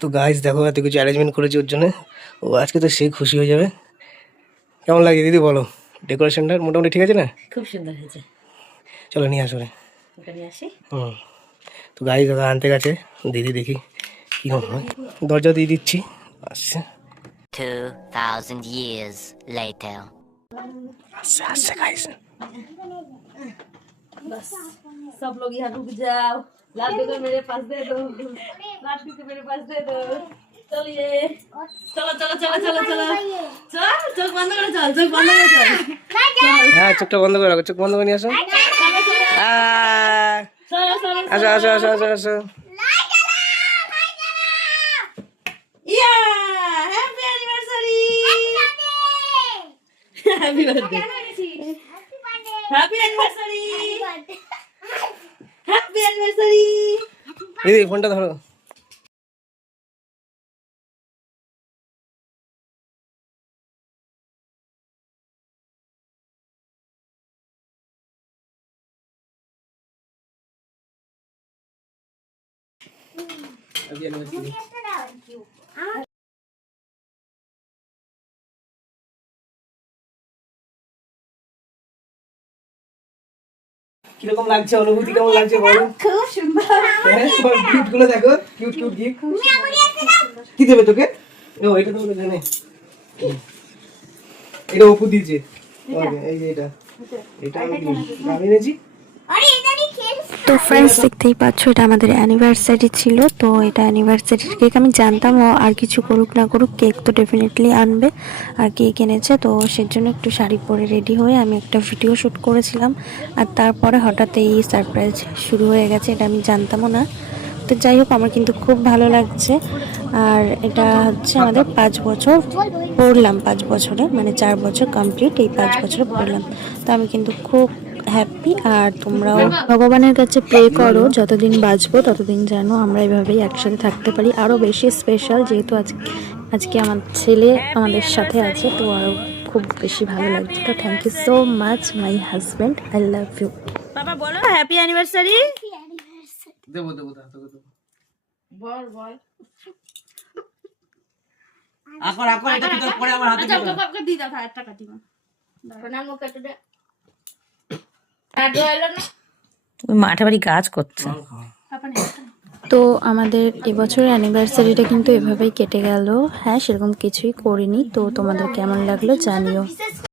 তো গাইস দেখো এত কিছু অ্যারেঞ্জমেন্ট করেছি ওর জন্য, ও আজকে তো সেই খুশি হয়ে যাবে। কেমন লাগে দিদি বলো, ডেকোরেশনটা মোটামুটি ঠিক আছে না? খুব সুন্দর হয়েছে। চলো নিয়ে আসো রে। ওটা নিয়ে আসি। তো গাইস দাদা আনতে গেছে, দিদি দেখি কী হয়। দরজা দিয়ে দিচ্ছি, আসছে 2000 years later. আসছে আসছে গাইস। बस सब लोग यहाँ रुक जाओ। लाडू को मेरे पास दे दो, लाडू को मेरे पास दे दो। चलिए चलो चलो चलो चलो चलो चल, चोख बंद करो, चल चोख बंद करो, चल হ্যাঁ চোখটা বন্ধ করে রাখো, চোখ বন্ধ করে নিয়ে আসো। चलो चलो আসো আসো আসো আসো আসো। या happy anniversary, happy birthday, happy anniversary, happy anniversary. দিদি ফোনটা ধরো। কিরকম লাগছে, অনুভূতি কেমন লাগছে বলো? খুব সুন্দর। গিফট গুলো দেখো, কিউট কিউট গিফট। কি দেবে তোকে? ও এটা তো জানে, এটা অপু দিয়েছে। ওকে এই যে এটা, এটা আমি এনেছি। তো ফ্রেন্ডস দেখতেই পাচ্ছ এটা আমাদের অ্যানিভার্সারি ছিল। তো এটা অ্যানিভার্সারির কেক, আমি জানতাম ও আর কিছু করুক না করুক কেক তো ডেফিনেটলি আনবে, আর কেক এনেছে। তো সেজন্য একটু শাড়ি পরে রেডি হয়ে আমি একটা ভিডিও শ্যুট করেছিলাম, আর তারপরে হঠাৎ এই সারপ্রাইজ শুরু হয়ে গেছে, এটা আমি জানতামও না। তো যাই হোক আমার কিন্তু খুব ভালো লাগছে। আর এটা হচ্ছে আমাদের 5 বছর পড়লাম, 5 বছরে মানে 4 বছর কমপ্লিট, এই 5 বছরে পড়লাম। তো আমি কিন্তু খুব হ্যাপি। আর তোমরাও ভগবানের কাছে প্রে করো যতদিন বাঁচবো ততদিন যেন আমরা এভাবেই একসাথে থাকতে পারি। আরও বেশি স্পেশাল যেহেতু আজকে আমার ছেলে আমাদের সাথে আছে, তো আরও খুব বেশি ভালো লাগছে। তো thank you so much my husband, I love you. বাবা বলো হ্যাপি অ্যানিভার্সারি। দেবো দেবো তোকে দেবো। বল বল। আকর আকর এটা কি তোর পরে আমার হাতে আচ্ছা দিবি? ওকে দি দাও, একটা কাটি না প্রণাম কেটে দে। কাটো এলো না, ওই মাঠে বাড়ি কাজ করছে। তো আমাদের এবছরের অ্যানিভার্সারিটা কিন্তু এভাবেই কেটে গেল। হ্যাঁ সেরকম কিছুই করিনি। তো তোমাদের কেমন লাগলো জানিও।